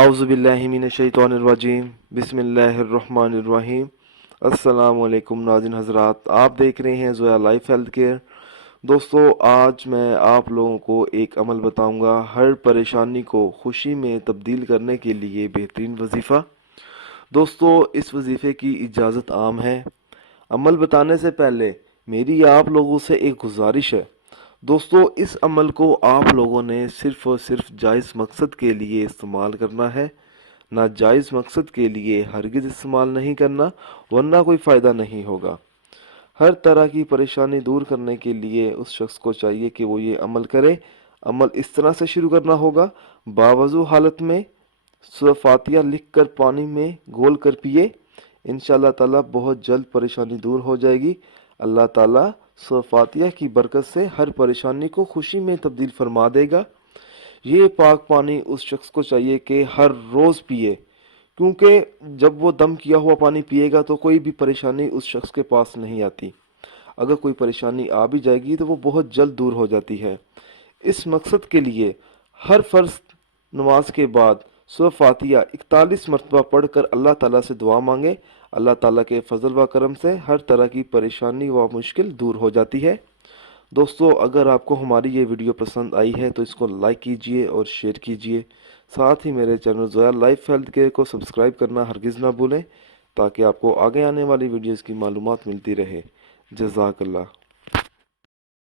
اعوذ باللہ من الشیطان الرجیم بسم اللہ الرحمن الرحیم۔ السلام علیکم ناظرین حضرات، آپ دیکھ رہے ہیں زویا لائف ہیلتھ کیئر۔ دوستو، آج میں آپ لوگوں کو ایک عمل بتاؤں گا، ہر پریشانی کو خوشی میں تبدیل کرنے کے لیے بہترین وظیفہ۔ دوستو، اس وظیفے کی اجازت عام ہے۔ عمل بتانے سے پہلے میری آپ لوگوں سے ایک گزارش ہے۔ دوستو، اس عمل کو آپ لوگوں نے صرف اور صرف جائز مقصد کے لیے استعمال کرنا ہے، ناجائز مقصد کے لیے ہرگز استعمال نہیں کرنا، ورنہ کوئی فائدہ نہیں ہوگا۔ ہر طرح کی پریشانی دور کرنے کے لیے اس شخص کو چاہیے کہ وہ یہ عمل کرے۔ عمل اس طرح سے شروع کرنا ہوگا: باوضو حالت میں سورہ فاتحہ لکھ کر پانی میں گھول کر پیے۔ انشاءاللہ تعالیٰ بہت جلد پریشانی دور ہو جائے گی۔ اللہ تعالیٰ سورہ فاتحہ کی برکت سے ہر پریشانی کو خوشی میں تبدیل فرما دے گا۔ یہ پاک پانی اس شخص کو چاہیے کہ ہر روز پیے، کیونکہ جب وہ دم کیا ہوا پانی پیے گا تو کوئی بھی پریشانی اس شخص کے پاس نہیں آتی۔ اگر کوئی پریشانی آ بھی جائے گی تو وہ بہت جلد دور ہو جاتی ہے۔ اس مقصد کے لیے ہر فرض نماز کے بعد سورہ فاتحہ 41 مرتبہ پڑھ کر اللہ تعالیٰ سے دعا مانگے۔ اللہ تعالیٰ کے فضل و کرم سے ہر طرح کی پریشانی و مشکل دور ہو جاتی ہے۔ دوستو، اگر آپ کو ہماری یہ ویڈیو پسند آئی ہے تو اس کو لائک کیجئے اور شیئر کیجئے۔ ساتھ ہی میرے channel Zoya life health care کو سبسکرائب کرنا ہرگز نہ بھولیں، تاکہ آپ کو آگے آنے والی ویڈیوز کی معلومات ملتی رہے۔ جزاک اللہ۔